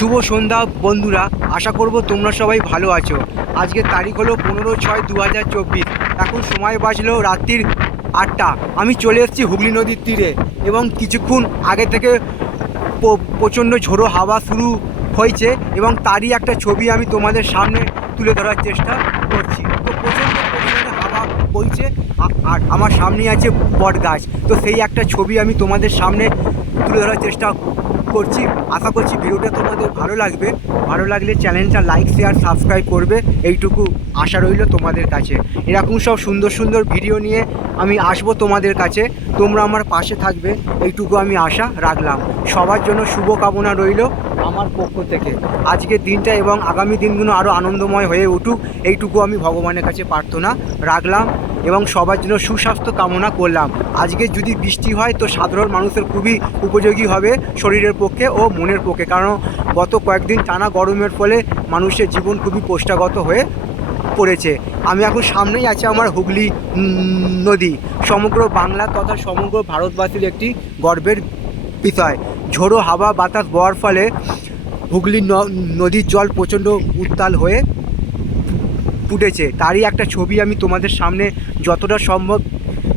শুভ সন্ধ্যা বন্ধুরা, আশা করব তোমরা সবাই ভালো আছো। আজকের তারিখ হলো পনেরো ছয় দু হাজার চব্বিশ। এখন সময় বাজলো রাত্রির আটটা। আমি চলে এসেছি হুগলি নদীর তীরে এবং কিছুক্ষণ আগে থেকে প্রচণ্ড ঝোড়ো হাওয়া শুরু হয়েছে এবং তারই একটা ছবি আমি তোমাদের সামনে তুলে ধরার চেষ্টা করছি। তো প্রচণ্ড পরিমাণে হাওয়া বইছে আর আমার সামনেই আছে বট গাছ তো সেই একটা ছবি আমি তোমাদের সামনে তুলে ধরার চেষ্টা করছি। আশা করছি ভিডিওটা তোমাদের ভালো লাগবে। ভালো লাগলে চ্যানেলটা লাইক, শেয়ার সাবস্ক্রাইব করবে। এইটুকু আশা রইল তোমাদের কাছে। এরকম সব সুন্দর সুন্দর ভিডিও নিয়ে আমি আসব তোমাদের কাছে। তোমরা আমার পাশে থাকবে। এইটুকু আমি আশা রাখলাম। সবার জন্য শুভকামনা রইল। আমার পক্ষ থেকে। আজকের দিনটা এবং আগামী দিনগুলো আরও আনন্দময় হয়ে উঠুক, এইটুকু আমি ভগবানের কাছে প্রার্থনা রাখলাম এবং সবার জন্য সুস্বাস্থ্য কামনা করলাম। আজকে যদি বৃষ্টি হয় তো সাধারণ মানুষের খুবই উপযোগী হবে শরীরের পক্ষে ও মনের পক্ষে। কারণ গত কয়েকদিন টানা গরমের ফলে মানুষের জীবন খুবই কোষ্টাগত হয়ে পড়েছে। আমি এখন সামনেই আছে আমার হুগলি নদী। সমগ্র বাংলা তথা সমগ্র ভারতবাসীর একটি গর্বের বিষয়। ঝোড়ো হাওয়া বাতাস বওয়ার ফলে হুগলি নদীর জল প্রচণ্ড উত্তাল হয়ে ফুটেছে। তারই একটা ছবি আমি তোমাদের সামনে যতটা সম্ভব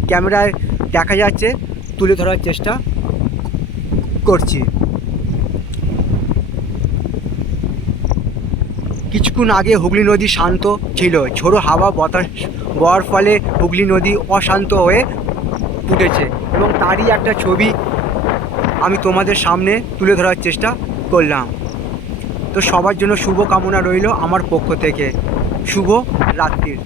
ক্যামেরায় দেখা যাচ্ছে, তুলে ধরার চেষ্টা করছি। কিছুক্ষণ আগে হুগলি নদী শান্ত ছিল। ঝোড়ো হাওয়া বাতাস বওয়ার ফলে হুগলি নদী অশান্ত হয়ে ফুটেছে এবং তারই একটা ছবি আমি তোমাদের সামনে তুলে ধরার চেষ্টা করলাম। তো সবার জন্য শুভ কামনা রইল আমার পক্ষ থেকে। শুভ রাত্রির।